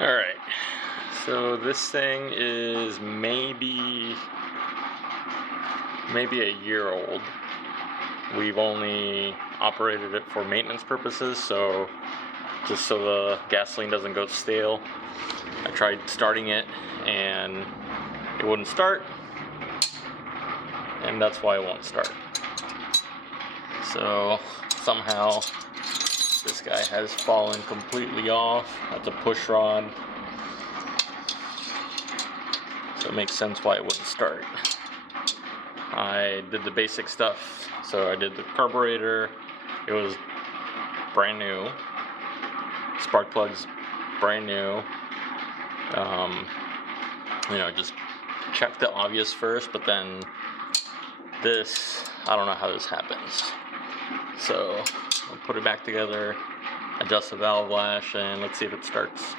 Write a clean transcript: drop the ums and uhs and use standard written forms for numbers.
Alright, so this thing is maybe a year old. We've only operated it for maintenance purposes, so just so the gasoline doesn't go stale. I tried starting it and it wouldn't start, and that's why it won't start. So somehow this guy has fallen completely off. That's a push rod, so it makes sense why it wouldn't start. I did the basic stuff, so I did the carburetor. It was brand new. Spark plugs, brand new. Just check the obvious first, but then this, I don't know how this happens. So I'll put it back together, adjust the valve lash, and let's see if it starts.